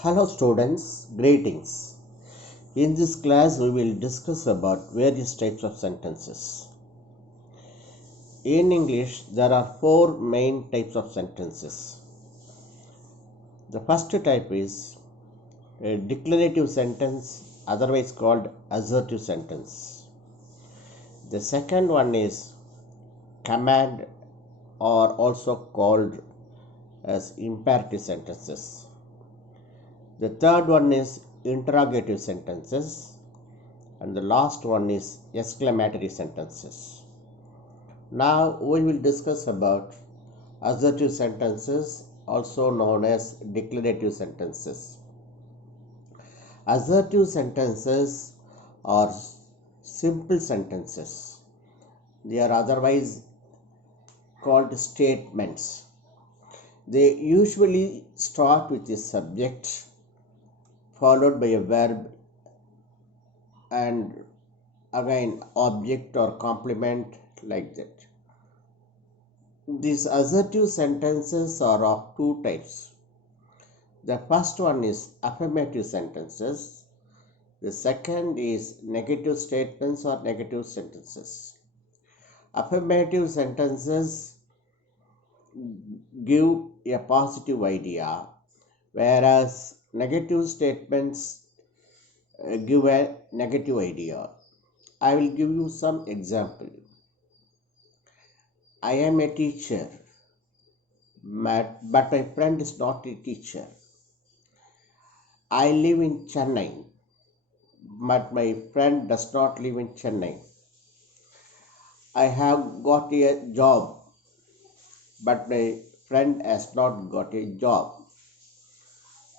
Hello students, greetings. In this class we will discuss about various types of sentences. In English there are four main types of sentences. The first type is a declarative sentence, otherwise called assertive sentence. The second one is command, or also called as imperative sentences. The third one is interrogative sentences, and the last one is exclamatory sentences. Now we will discuss about assertive sentences, also known as declarative sentences. Assertive sentences are simple sentences. They are otherwise called statements. They usually start with a subject followed by a verb and again object or complement, like that. These assertive sentences are of two types. The first one is affirmative sentences. The second is negative statements or negative sentences. Affirmative sentences give a positive idea, whereas negative statements give a negative idea. I will give you some example. I am a teacher, but my friend is not a teacher. I live in Chennai, but my friend does not live in Chennai. I have got a job, but my friend has not got a job.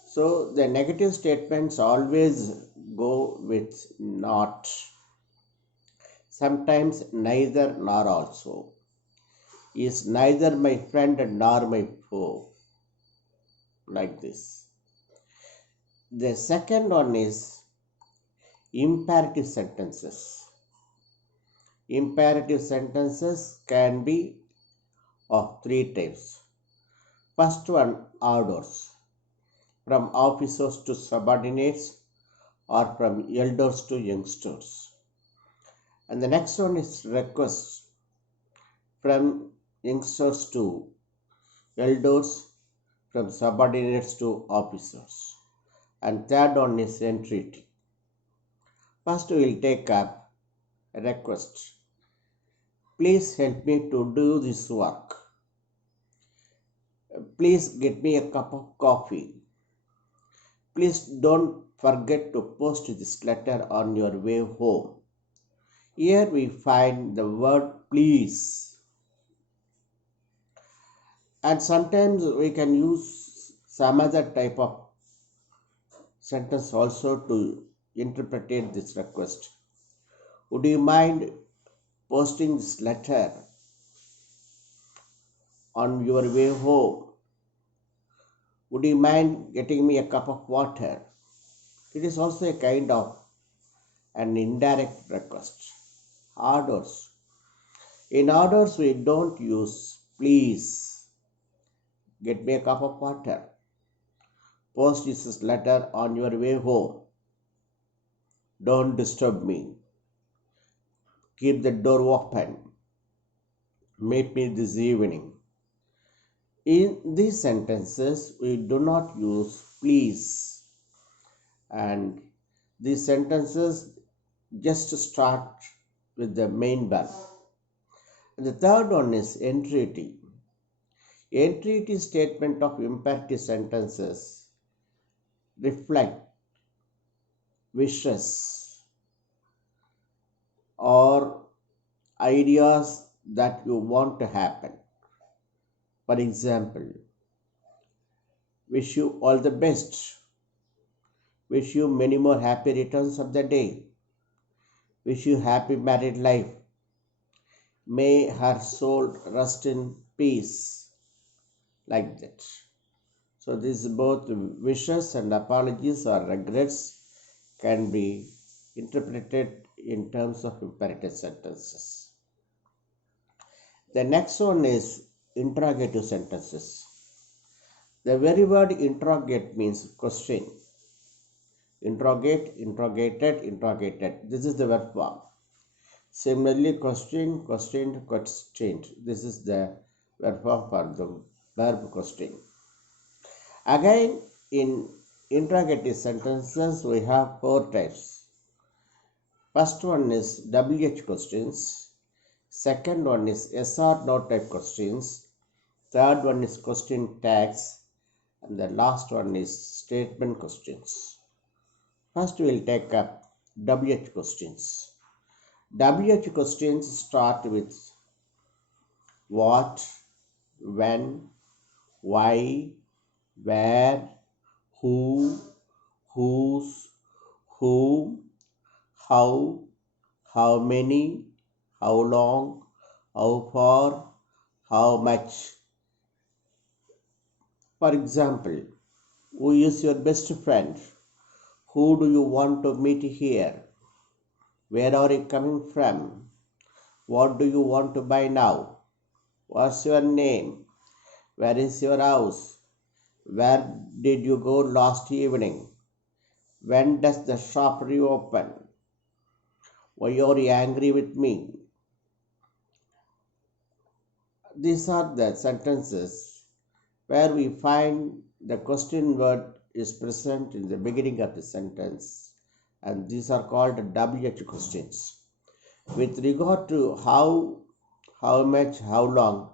So the negative statements always go with not. Sometimes neither nor also. Is neither my friend nor my foe. Like this. The second one is imperative sentences. Imperative sentences can be of three types. First one, orders, from officers to subordinates or from elders to youngsters. And the next one is requests, from youngsters to elders, from subordinates to officers. And third one is entreaty. First we will take up a request. Please help me to do this work. Please get me a cup of coffee. Please don't forget to post this letter on your way home. Here we find the word please. And sometimes we can use some other type of sentence also to interpret this request. Would you mind posting this letter on your way home? Would you mind getting me a cup of water? It is also a kind of an indirect request. Orders. In orders, we don't use please. Get me a cup of water. Post this letter on your way home. Don't disturb me. Keep the door open. Meet me this evening. In these sentences, we do not use please, and these sentences just start with the main verb. And the third one is entreaty. Entreaty statement of imperative sentences reflect wishes or ideas that you want to happen. For example, wish you all the best. Wish you many more happy returns of the day. Wish you happy married life. May her soul rest in peace. Like that. So these both wishes and apologies or regrets can be interpreted in terms of imperative sentences. The next one is interrogative sentences. The very word interrogate means question. Interrogate, interrogated, interrogated. This is the verb form. Similarly, question, questioned, questioned. This is the verb form for the verb question. Again, in interrogative sentences, we have four types. First one is WH questions. Second one is yes or no type questions. Third one is question tags. And the last one is statement questions. First, we will take up WH questions. WH questions start with what, when, why, where, who, whose, whom, how many, how long, how far, how much. For example, who is your best friend? Who do you want to meet here? Where are you coming from? What do you want to buy now? What's your name? Where is your house? Where did you go last evening? When does the shop reopen? Why are you angry with me? These are the sentences where we find the question word is present in the beginning of the sentence, and these are called WH questions. With regard to how much, how long,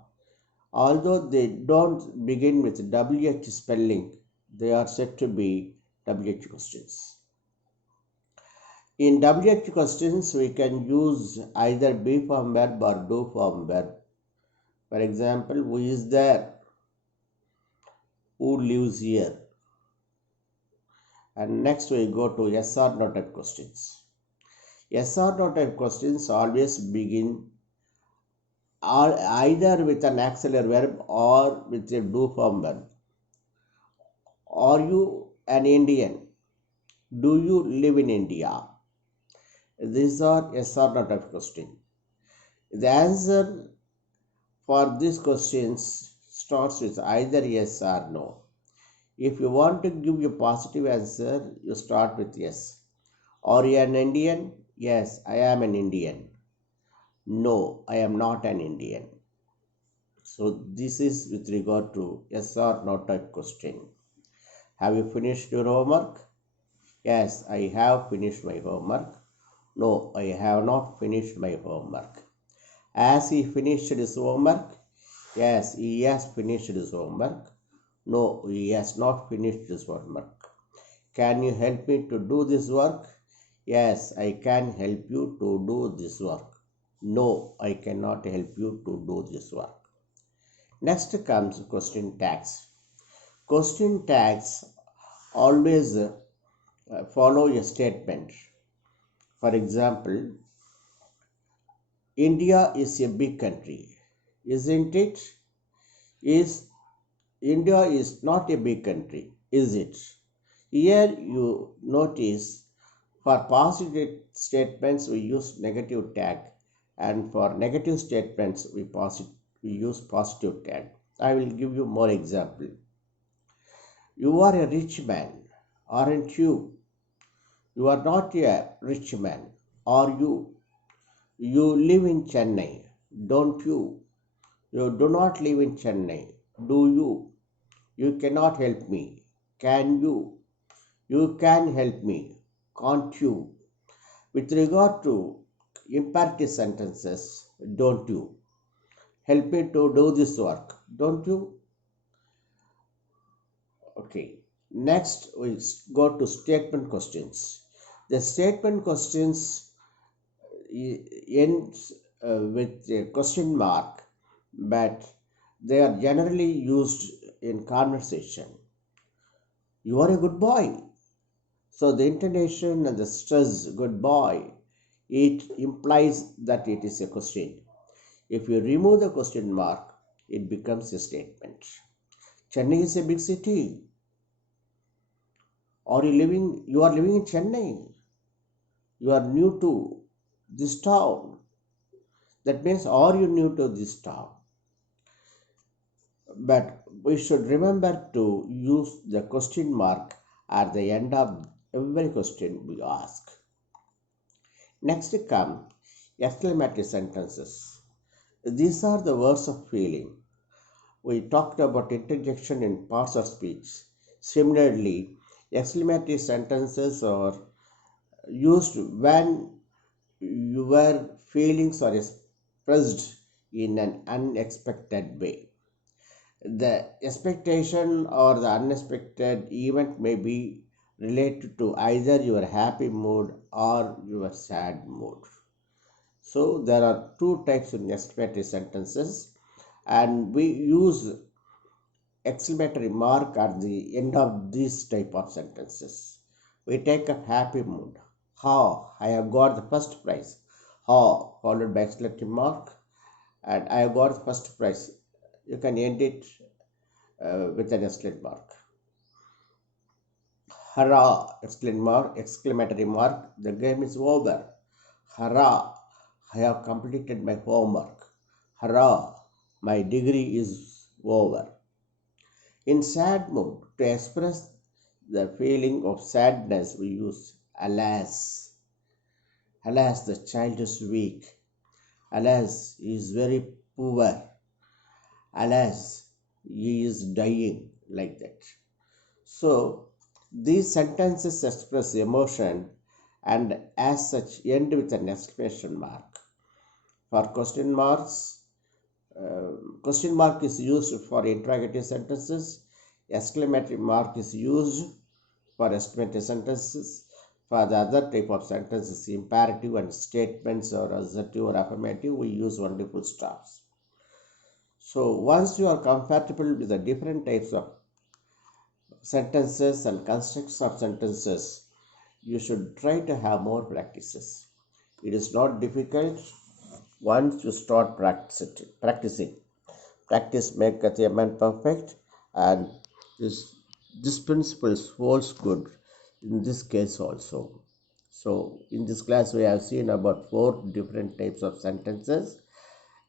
although they don't begin with WH spelling, they are said to be WH questions. In WH questions, we can use either be form verb or do form verb. For example, who is there? Who lives here? And next we go to yes or no type questions. Yes or no type questions always begin either with an auxiliary verb or with a do form verb. Are you an Indian? Do you live in India? These are yes or no type questions. The answer for these questions starts with either yes or no. If you want to give a positive answer, you start with yes. Are you an Indian? Yes, I am an Indian. No, I am not an Indian. So this is with regard to yes or no type question. Have you finished your homework? Yes, I have finished my homework. No, I have not finished my homework. Has he finished his homework? Yes, he has finished his homework. No, he has not finished his homework. Can you help me to do this work? Yes, I can help you to do this work. No, I cannot help you to do this work. Next comes question tags. Question tags always follow a statement. For example, India is a big country, isn't it? Is India is not a big country, is it? Here you notice for positive statements we use negative tag, and for negative statements we use positive tag. I will give you more example. You are a rich man, aren't you? You are not a rich man, are you? You live in Chennai, don't you? You do not live in Chennai, do you? You cannot help me, can you? You can help me, can't you? With regard to imperative sentences, don't you? Help me to do this work, don't you? Okay. Next, we go to statement questions. The statement questions ends with a question mark, but they are generally used in conversation. You are a good boy. So the intonation and the stress, good boy, it implies that it is a question. If you remove the question mark, it becomes a statement. Chennai is a big city. You are living in Chennai. You are new to this town. That means, are you new to this town? But we should remember to use the question mark at the end of every question we ask. Next come exclamative sentences. These are the words of feeling. We talked about interjection in parts of speech. Similarly, exclamative sentences are used when your feelings are expressed in an unexpected way. The expectation or the unexpected event may be related to either your happy mood or your sad mood. So there are two types of exclamatory sentences, and we use exclamatory mark at the end of this type of sentences. We take a happy mood. Ha, I have got the first prize. Ha, followed by exclamatory mark, and I have got the first prize. You can end it with an exclamatory mark. Hurrah! Exclamatory mark. The game is over. Hurrah! I have completed my homework. Hurrah! My degree is over. In sad mood, to express the feeling of sadness, we use alas. Alas, the child is weak. Alas, he is very poor. Alas, he is dying, like that. So, these sentences express emotion and as such end with an exclamation mark. For question mark is used for interrogative sentences. Exclamatory mark is used for exclamative sentences. For the other type of sentences, imperative and statements or assertive or affirmative, we use only full stops. So once you are comfortable with the different types of sentences and constructs of sentences, you should try to have more practices. It is not difficult once you start practicing. Practice makes a man perfect, and this principle holds good in this case also. So in this class we have seen about 4 different types of sentences,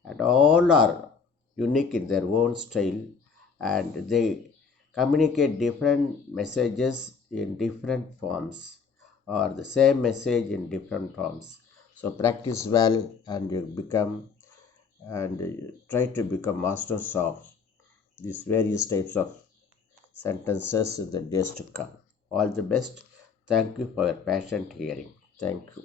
and all are unique in their own style, and they communicate different messages in different forms, or the same message in different forms. So practice well and you become and try to become masters of these various types of sentences in the days to come. All the best. Thank you for your patient hearing. Thank you.